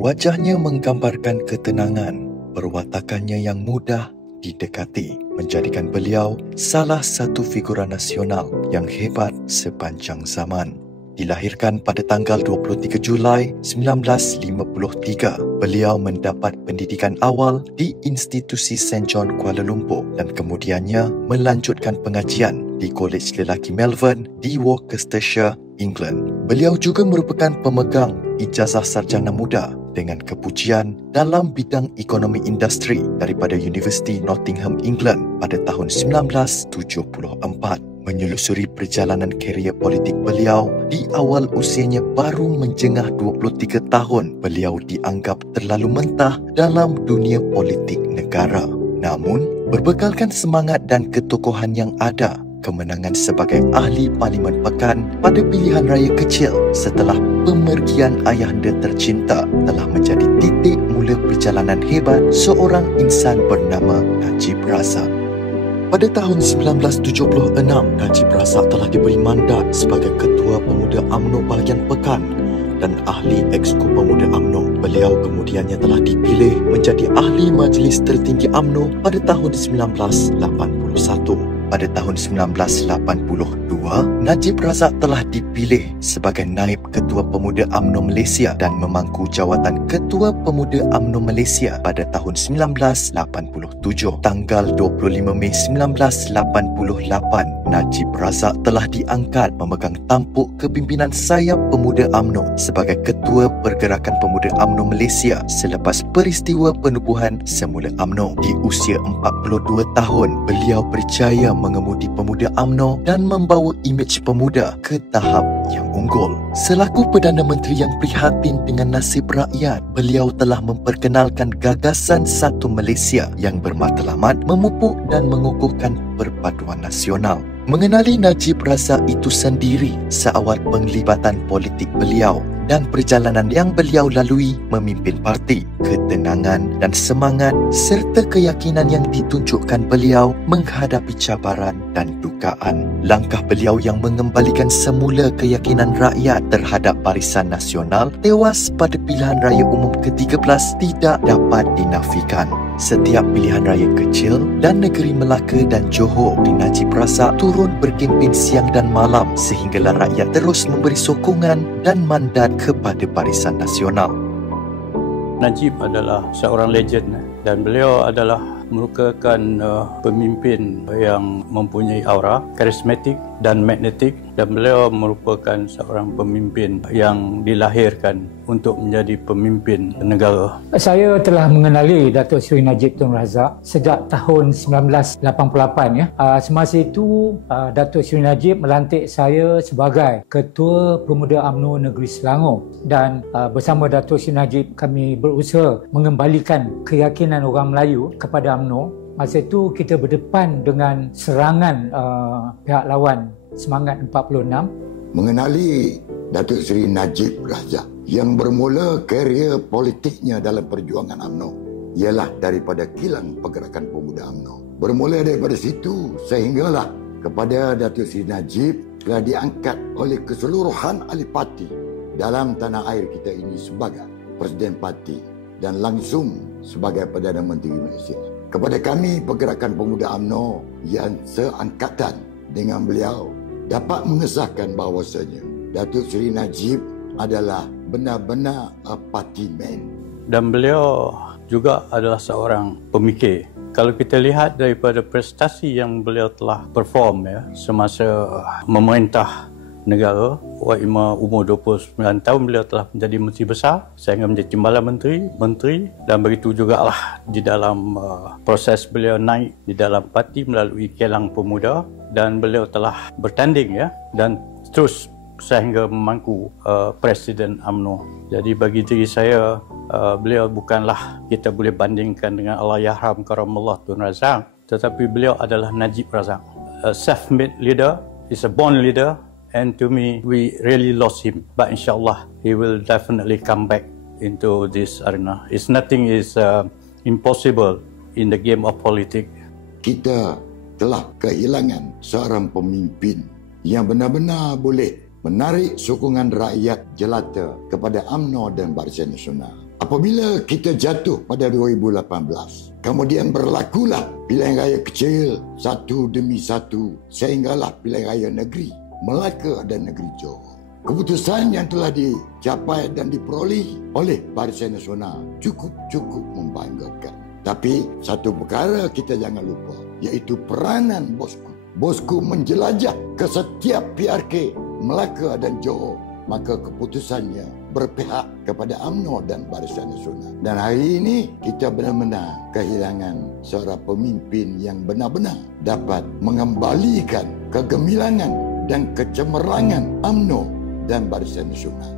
Wajahnya menggambarkan ketenangan, perwatakannya yang mudah didekati menjadikan beliau salah satu figura nasional yang hebat sepanjang zaman. Dilahirkan pada tanggal 23 Julai 1953, beliau mendapat pendidikan awal di Institusi St. John Kuala Lumpur dan kemudiannya melanjutkan pengajian di Kolej Lelaki Melbourne di Worcestershire, England. Beliau juga merupakan pemegang ijazah sarjana muda dengan kepujian dalam bidang ekonomi industri daripada Universiti Nottingham, England pada tahun 1974. Menyelusuri perjalanan karier politik beliau, di awal usianya baru menjengah 23 tahun, beliau dianggap terlalu mentah dalam dunia politik negara. Namun, berbekalkan semangat dan ketokohan yang ada, kemenangan sebagai ahli Parlimen Pekan pada pilihan raya kecil setelah pemergian ayahanda tercinta telah menjadi titik mula perjalanan hebat seorang insan bernama Najib Razak. Pada tahun 1976, Najib Razak telah diberi mandat sebagai Ketua Pemuda UMNO bahagian Pekan dan Ahli Exco Pemuda UMNO. Beliau kemudiannya telah dipilih menjadi Ahli Majlis Tertinggi UMNO pada tahun 1981. Pada tahun 1982, Najib Razak telah dipilih sebagai Naib Ketua Pemuda UMNO Malaysia dan memangku jawatan Ketua Pemuda UMNO Malaysia pada tahun 1987. Tanggal 25 Mei 1988, Najib Razak telah diangkat memegang tampuk kepimpinan sayap Pemuda UMNO sebagai Ketua Pergerakan Pemuda UMNO Malaysia selepas peristiwa penubuhan semula UMNO. Di usia 42 tahun, beliau berjaya mengemudi Pemuda UMNO dan membawa imej pemuda ke tahap yang unggul. Selaku Perdana Menteri yang prihatin dengan nasib rakyat, beliau telah memperkenalkan gagasan Satu Malaysia yang bermatlamat, memupuk dan mengukuhkan perpaduan nasional. Mengenali Najib Razak itu sendiri seawal penglibatan politik beliau dan perjalanan yang beliau lalui memimpin parti, ketenangan dan semangat serta keyakinan yang ditunjukkan beliau menghadapi cabaran dan dugaan. Langkah beliau yang mengembalikan semula keyakinan rakyat terhadap Barisan Nasional tewas pada pilihan raya umum ke-13 tidak dapat dinafikan. Setiap pilihan raya kecil dan negeri Melaka dan Johor, Najib Razak turun berkempen siang dan malam sehinggalah rakyat terus memberi sokongan dan mandat kepada Barisan Nasional. Najib adalah seorang legend dan beliau adalah merupakan pemimpin yang mempunyai aura karismatik dan magnetik, dan beliau merupakan seorang pemimpin yang dilahirkan untuk menjadi pemimpin negara. Saya telah mengenali Datuk Seri Najib Tun Razak sejak tahun 1988 . Semasa itu Datuk Seri Najib melantik saya sebagai Ketua Pemuda UMNO Negeri Selangor, dan bersama Datuk Seri Najib kami berusaha mengembalikan keyakinan orang Melayu kepada UMNO. Masa itu kita berdepan dengan serangan pihak lawan Semangat 46. Mengenali Datuk Seri Najib Razak yang bermula karier politiknya dalam perjuangan UMNO ialah daripada kilang Pergerakan Pemuda UMNO. Bermula daripada situ sehinggalah kepada Datuk Seri Najib telah diangkat oleh keseluruhan ahli parti dalam tanah air kita ini sebagai Presiden Parti dan langsung sebagai Perdana Menteri Malaysia. Kepada kami Pergerakan Pemuda UMNO yang seangkatan dengan beliau dapat mengesahkan bahawasanya Datuk Seri Najib adalah benar-benar a party man. Dan beliau juga adalah seorang pemikir. Kalau kita lihat daripada prestasi yang beliau telah perform semasa memerintah negara, umur 29 tahun beliau telah menjadi Menteri Besar sehingga menjadi Timbalan Menteri, dan begitu jugalah di dalam proses beliau naik di dalam parti melalui kilang pemuda, dan beliau telah bertanding dan terus sehingga memangku Presiden UMNO. Jadi bagi diri saya, beliau bukanlah kita boleh bandingkan dengan Allahyarham Karamallah Tun Razak, tetapi beliau adalah Najib Razak, a self-made leader, is a born leader. And to me, we really lost him. But insyaAllah, he will definitely come back into this arena. Nothing is impossible in the game of politics. Kita telah kehilangan seorang pemimpin yang benar-benar boleh menarik sokongan rakyat jelata kepada UMNO dan Barisan Nasional. Apabila kita jatuh pada 2018, kemudian berlakulah pilihan raya kecil satu demi satu sehinggalah pilihan raya negeri Melaka dan negeri Johor. Keputusan yang telah dicapai dan diperoleh oleh Barisan Nasional cukup membanggakan. Tapi satu perkara kita jangan lupa, iaitu peranan bosku. Bosku menjelajah ke setiap PRK Melaka dan Johor, maka keputusannya berpihak kepada UMNO dan Barisan Nasional. Dan hari ini kita benar-benar kehilangan seorang pemimpin yang benar-benar dapat mengembalikan kegemilangan dan kecemerlangan UMNO dan Barisan Nasional.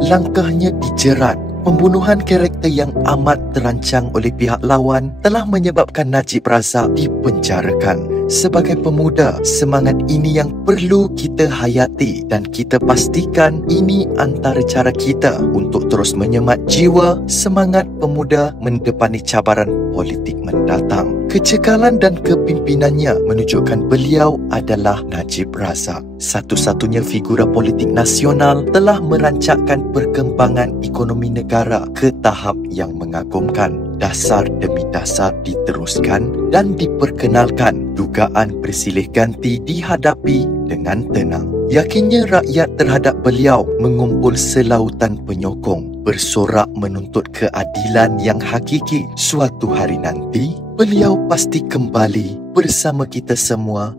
Langkahnya dijerat. Pembunuhan karakter yang amat terancang oleh pihak lawan telah menyebabkan Najib Razak dipenjarakan. Sebagai pemuda, semangat ini yang perlu kita hayati dan kita pastikan ini antara cara kita untuk terus menyemat jiwa semangat pemuda mendepani cabaran politik mendatang. Kecekalan dan kepimpinannya menunjukkan beliau adalah Najib Razak. Satu-satunya figura politik nasional telah merancakkan perkembangan ekonomi negara ke tahap yang mengagumkan. Dasar demi dasar diteruskan dan diperkenalkan. Dugaan bersilih ganti dihadapi dengan tenang. Yakinnya rakyat terhadap beliau mengumpul selautan penyokong, bersorak menuntut keadilan yang hakiki. Suatu hari nanti, beliau pasti kembali bersama kita semua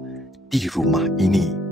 di rumah ini.